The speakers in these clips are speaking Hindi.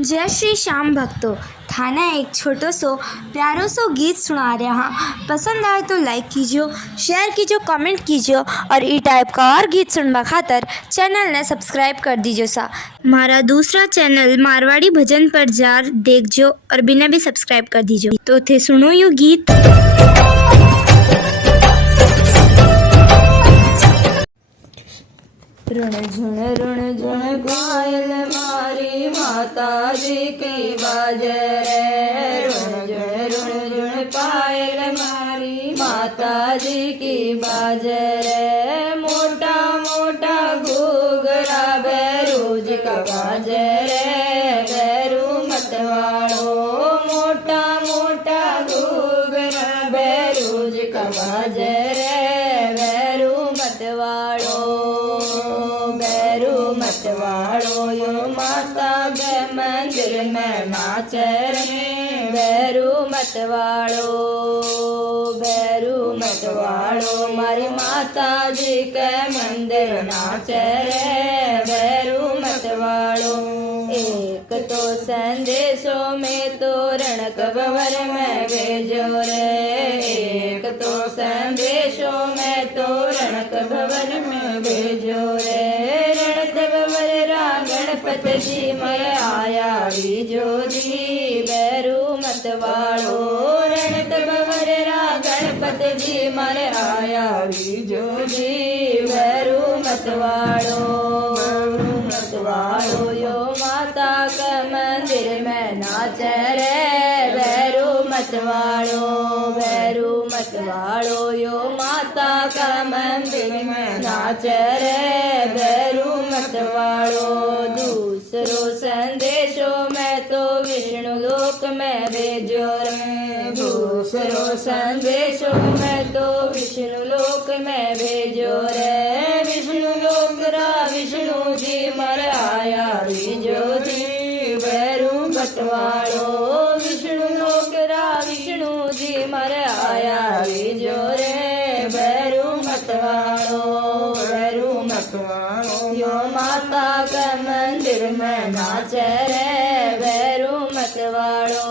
जय श्री श्याम भक्तों, थाना एक छोटो सो प्यारो सो गीत सुना रहा। पसंद आए तो लाइक कीजिए, शेयर कीजिए, कमेंट कीजिए और ई टाइप का और गीत सुनवा खातर चैनल ने सब्सक्राइब कर दीजिए सा। हमारा दूसरा चैनल मारवाड़ी भजन पर जार देखजो और बिना भी सब्सक्राइब कर दीजिए। तो थे सुनो यो गीत। ऋण झुण पायल मारी माता जी की बाजे रे। ऋण पायल मारी माता जी की बाजे रे। मोटा मोटा घूघरा बैरूज का बाजे रे। बैरू मतवाड़ो मोटा मोटा घूघरा बैरूज का बाजे रे। बैरू मतवाड़ो मतवाड़ो यो माता के मंदिर में नाचे रे। बैरू मतवाड़ो मारी माता जी के मंदिर नाचे रे। बैरू मतवाड़ो एक तो संदेशों में तो रणक भंवर में भेजो रे। एक तो संदेशों में तो रणक भंवर में भेजो रे। गणपति जी मर आया बीजो जी। बैरू मतवाड़ो रणत बवरा गणपति जी मर आया बीजो जी। बैरू मतवाड़ो यो माता के मंदिर में नाचे रे। बैरू मतवाड़ो यो माता का मंदिर में नाचे रे। बैरू मतवाड़ो दूसरो संदेशों में तो विष्णु लोक में भेजो रे। दूसरो संदेशों में तो विष्णु लोक में भेजो रे। विष्णु लोक रा विष्णु जी मर आया बीजो जी। बैरू मतवाड़ो विष्णु लोक रा विष्णु जी मर आया बीजो रे। बैरू मतवाड़ो यो माता के मंदिर में नाचे रे। बैरू मतवाड़ो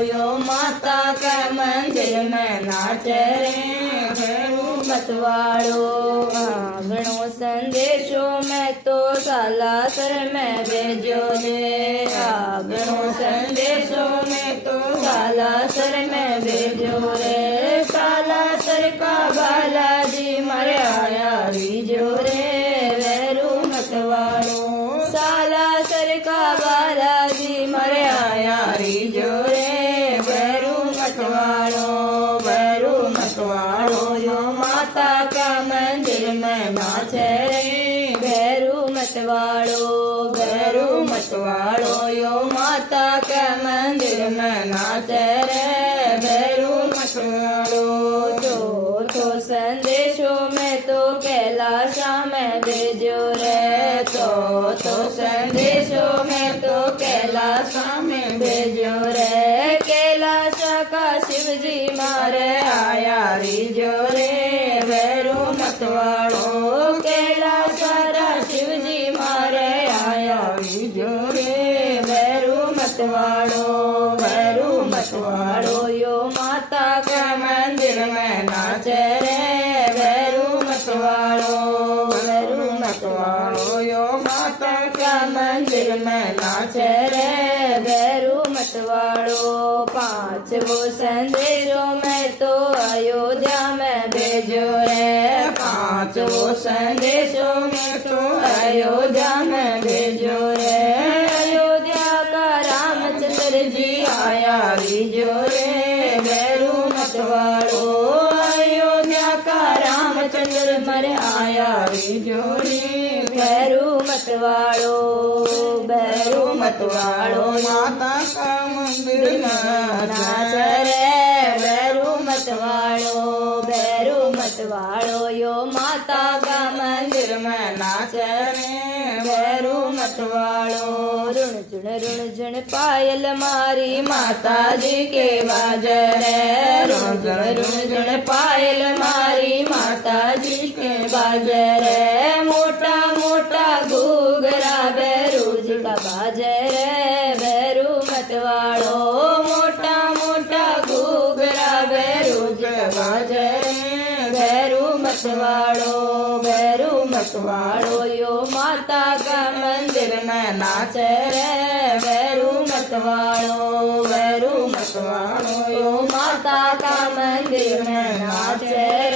यो माता के मंदिर में नाचे रे। बैरू मतवाड़ो आंगणों संदेशों में तो सालासर में भेजो रे। आंगणों संदेशों में तो सालासर में भेजो रे। सालासर का बालाजी मर आया बीजो रे। बैरू मतवाड़ो सालासर का बालाजी मर आया बीजो रे। बैरू मतवाड़ो यो माता का मंदिर में नाचे रे। बैरू मतवाड़ो यो माता का मंदिर में नाचे रे। बैरू मतवाड़ो तो संदेशों में तो कैलाश में भेजो रे। तो संदेशों में तो कैलाश में भेजो रे। कैलाश का शिव जी मारे आया बीजो रे। बैरू मतवाड़ो कैलाश का शिव जी मारे आया बीजो रे। बैरू मतवाड़ो यो माता का मंदिर में नाचे रे। बैरू मतवाड़ो यो माता का मंदिर में नाचे रे। बैरू मतवाड़ो पांचवो संदेशों में तो अयोध्या में भेजो रे। पांचवो संदेशों में तो अयोध्या में भेजो रे। अयोध्या का रामचंद्र जी आया बीजो रे। बैरू मतवाड़ो अयोध्या का रामचंद्र मर आया बीजो रे। बैरू मतवाड़ो माता का मंदिर में नाचे रे। बैरू मतवाड़ो यो माता का मंदिर में नाचे रे। बैरू मतवाड़ो ऋण झुण पायल मारी माता जी के बाजे रे। ऋण झुण पायल मारी माता जी के बाजे रे। मोटा मोटा घूघरा बैरू जी का बाजे रे भैरू मतवाड़ो मोटा मोटा घूघरा भैरू जी का बाजे रे भैरू मतवाड़ो यो माता का मंदिर में नाचे रे भैरू मतवाड़ो यो माता का मंदिर में नाचे रे